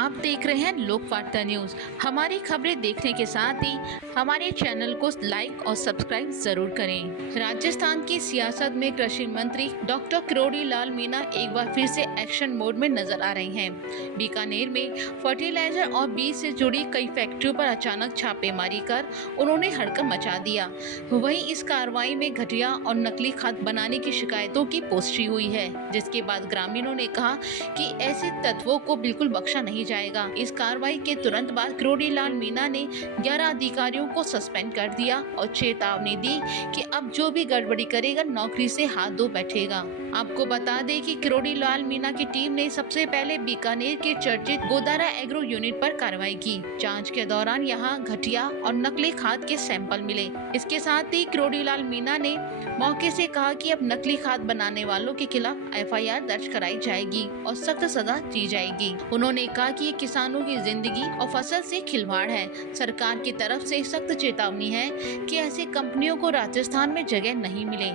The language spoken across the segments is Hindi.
आप देख रहे हैं लोकवार्ता न्यूज। हमारी खबरें देखने के साथ ही हमारे चैनल को लाइक और सब्सक्राइब जरूर करें। राजस्थान की सियासत में कृषि मंत्री डॉक्टर किरोड़ी लाल मीणा एक बार फिर से एक्शन मोड में नजर आ रहे हैं। बीकानेर में फर्टिलाइजर और बीज से जुड़ी कई फैक्ट्रियों पर अचानक छापेमारी कर उन्होंने हड़कंप मचा दिया। वहीं इस कार्रवाई में घटिया और नकली खाद बनाने की शिकायतों की पुष्टि हुई है, जिसके बाद ग्रामीणों ने कहा कि ऐसे तत्वों को बिल्कुल बख्शा नहीं जाएगा। इस कार्रवाई के तुरंत बाद किरोड़ी लाल मीणा ने 11 अधिकारियों को सस्पेंड कर दिया और चेतावनी दी कि अब जो भी गड़बड़ी करेगा नौकरी से हाथ धो बैठेगा। आपको बता दें कि किरोड़ी लाल मीणा की टीम ने सबसे पहले बीकानेर के चर्चित गोदारा एग्रो यूनिट पर कार्रवाई की। जांच के दौरान यहां घटिया और नकली खाद के सैंपल मिले। इसके साथ ही किरोड़ी लाल मीणा ने मौके से कहा कि अब नकली खाद बनाने वालों के खिलाफ एफआईआर दर्ज कराई जाएगी और सख्त सजा दी जाएगी। उन्होंने कहा कि ये किसानों की जिंदगी और फसल से खिलवाड़ है। सरकार की तरफ से सख्त चेतावनी है कि ऐसी कंपनियों को राजस्थान में जगह नहीं मिले।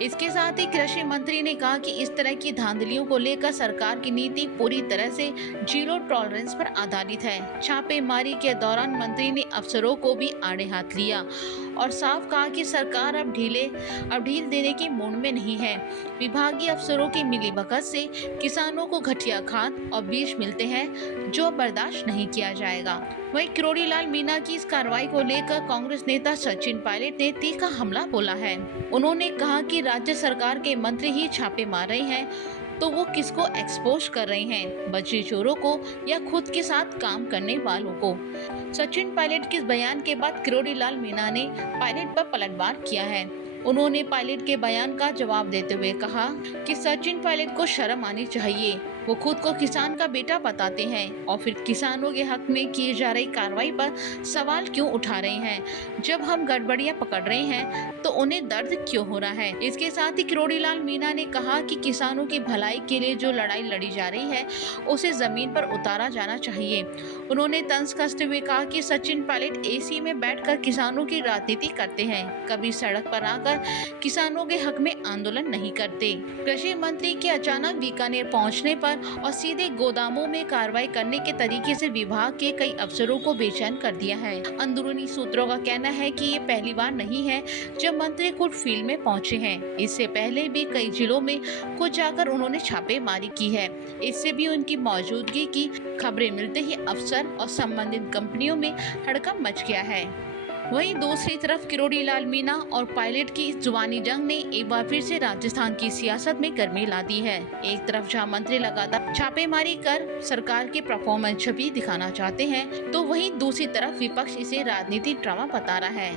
इसके साथ ही कृषि मंत्री ने कहा कि इस तरह की धांधलियों को लेकर सरकार की नीति पूरी तरह से जीरो टॉलरेंस पर आधारित है। छापेमारी के दौरान मंत्री ने अफसरों को भी आड़े हाथ लिया और साफ कहा कि सरकार अब ढील देने की मूड में नहीं है। विभागीय अफसरों की मिलीभगत से किसानों को घटिया खाद और बीज मिलते हैं, जो बर्दाश्त नहीं किया जाएगा। वहीं किरोड़ी लाल मीणा की इस कार्रवाई को लेकर कांग्रेस नेता सचिन पायलट ने तीखा हमला बोला है। उन्होंने कहा कि राज्य सरकार के मंत्री ही छापे मार रहे हैं तो वो किसको एक्सपोज कर रहे हैं, बचे चोरों को या खुद के साथ काम करने वालों को। सचिन पायलट के इस बयान के बाद किरोड़ी लाल मीणा ने पायलट पर पलटवार किया है। उन्होंने पायलट के बयान का जवाब देते हुए कहा कि सचिन पायलट को शर्म आनी चाहिए। वो खुद को किसान का बेटा बताते हैं और फिर किसानों के हक में की जा रही कार्रवाई पर सवाल क्यों उठा रहे हैं। जब हम गड़बड़ियां पकड़ रहे हैं तो उन्हें दर्द क्यों हो रहा है। इसके साथ ही किरोड़ी लाल मीणा ने कहा कि किसानों की भलाई के लिए जो लड़ाई लड़ी जा रही है उसे जमीन पर उतारा जाना चाहिए। उन्होंने तंज कसते हुए कहा कि सचिन पायलट एसी में बैठकर किसानों की राजनीति करते हैं, कभी सड़क पर आकर किसानों के हक में आंदोलन नहीं करते। कृषि मंत्री के अचानक बीकानेर पहुंचने पर और सीधे गोदामों में कार्रवाई करने के तरीके से विभाग के कई अफसरों को बेचैन कर दिया है। अंदरूनी सूत्रों का कहना है कि ये पहली बार नहीं है जब मंत्री खुद फील्ड में पहुंचे हैं। इससे पहले भी कई जिलों में खुद जाकर उन्होंने छापेमारी की है। इससे भी उनकी मौजूदगी की खबरें मिलते ही अफसर और संबंधित कंपनियों में हड़कंप मच गया है। वहीं दूसरी तरफ किरोड़ी लाल मीणा और पायलट की इस जुबानी जंग ने एक बार फिर से राजस्थान की सियासत में गर्मी ला दी है। एक तरफ जहां मंत्री लगातार छापेमारी कर सरकार की परफॉर्मेंस छवि दिखाना चाहते हैं, तो वहीं दूसरी तरफ विपक्ष इसे राजनीतिक ड्रामा बता रहा है।